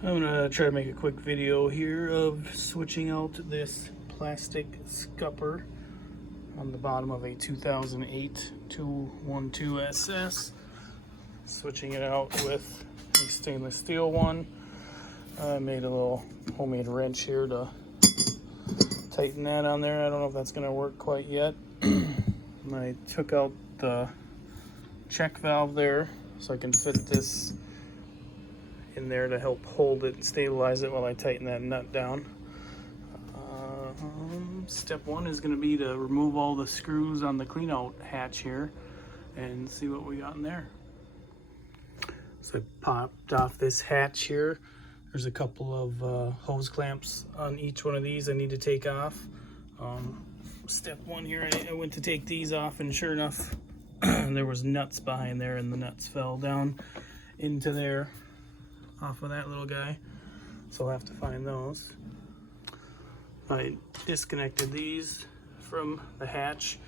I'm gonna try to make a quick video here of switching out this plastic scupper on the bottom of a 2008 212 SS. Switching it out with a stainless steel one. I made a little homemade wrench here to tighten that on there. I don't know if that's gonna work quite yet. I took out the check valve there so I can fit this in there to help hold it and stabilize it while I tighten that nut down. Step one is going to be to remove all the screws on the clean out hatch here and see what we got in there. So I popped off this hatch here. There's a couple of hose clamps on each one of these I need to take off. Step one here, I went to take these off, and sure enough there was nuts behind there, and the nuts fell down into there off of that little guy, so I'll have to find those. I disconnected these from the hatch,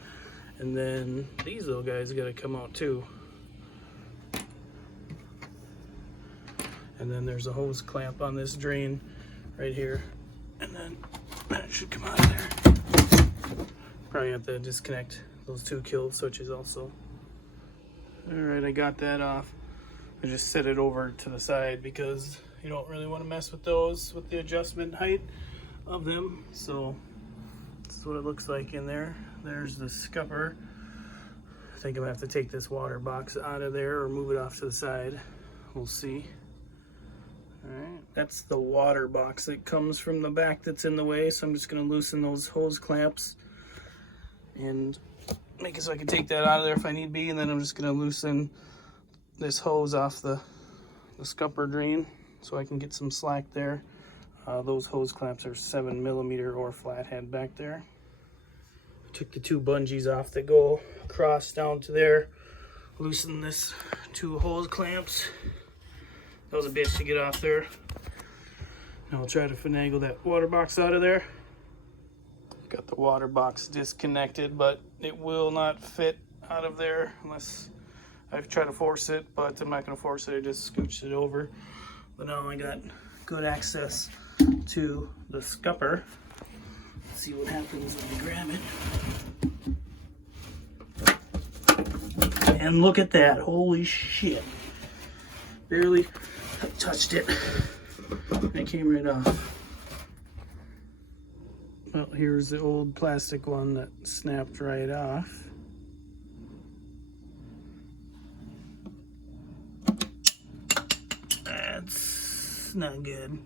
and then these little guys got to come out too. And then there's a hose clamp on this drain right here, and then that should come out of there. Probably have to disconnect those two kill switches also. Alright, I got that off. I just set it over to the side because you don't really want to mess with those with the adjustment height of them. So this is what it looks like in there. There's the scupper. I think I'm gonna have to take this water box out of there or move it off to the side. We'll see. Alright, that's the water box that comes from the back that's in the way, so I'm just gonna loosen those hose clamps and make it so I can take that out of there if I need be, and then I'm just gonna loosen this hose off the scupper drain so I can get some slack there. Those hose clamps are 7mm or flathead back there. I took the two bungees off that go across down to there. Loosen this two hose clamps. That was a bitch to get off there. Now I'll try to finagle that water box out of there. Got the water box disconnected, but it will not fit out of there unless I've tried to force it, but I'm not going to force it. I just scooched it over. But now I got good access to the scupper. Let's see what happens when you grab it. And look at that. Holy shit. Barely touched it. It came right off. Well, here's the old plastic one that snapped right off. That's not good.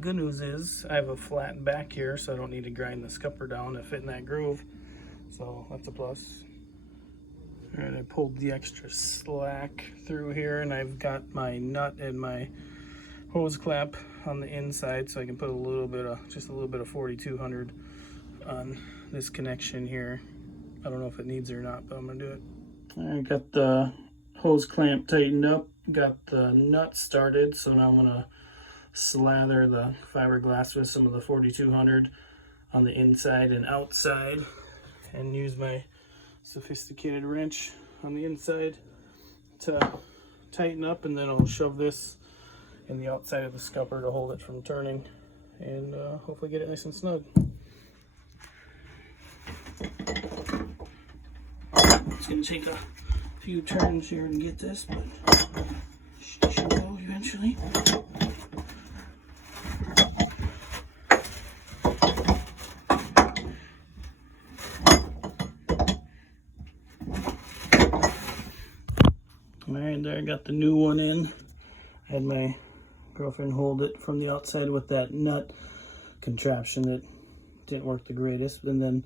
Good news is I have a flat back here, so I don't need to grind the scupper down to fit in that groove. So that's a plus. Alright, I pulled the extra slack through here, and I've got my nut and my hose clamp on the inside, so I can put just a little bit of 4200 on this connection here. I don't know if it needs it or not, but I'm gonna do it. I got the hose clamp tightened up, got the nut started, so now I'm gonna slather the fiberglass with some of the 4200 on the inside and outside, and use my sophisticated wrench on the inside to tighten up, and then I'll shove this in the outside of the scupper to hold it from turning, and hopefully get it nice and snug. It's gonna take a few turns here to get this, but should go eventually. Alright, there I got the new one in. I had my girlfriend hold it from the outside with that nut contraption that didn't work the greatest, and then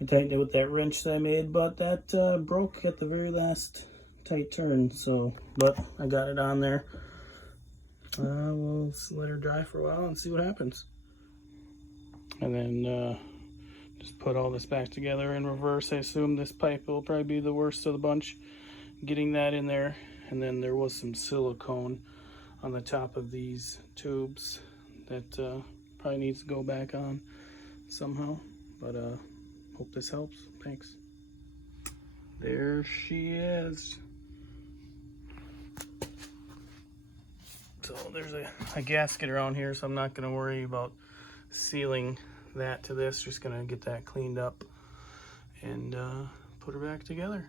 I tightened it with that wrench that I made, but that broke at the very last tight turn. So, but I got it on there. We'll let her dry for a while and see what happens, and then just put all this back together in reverse. I assume this pipe will probably be the worst of the bunch, getting that in there. And then there was some silicone on the top of these tubes that probably needs to go back on somehow, but hope this helps. Thanks. There she is. So there's a gasket around here, so I'm not going to worry about sealing that to this. Just going to get that cleaned up and put her back together.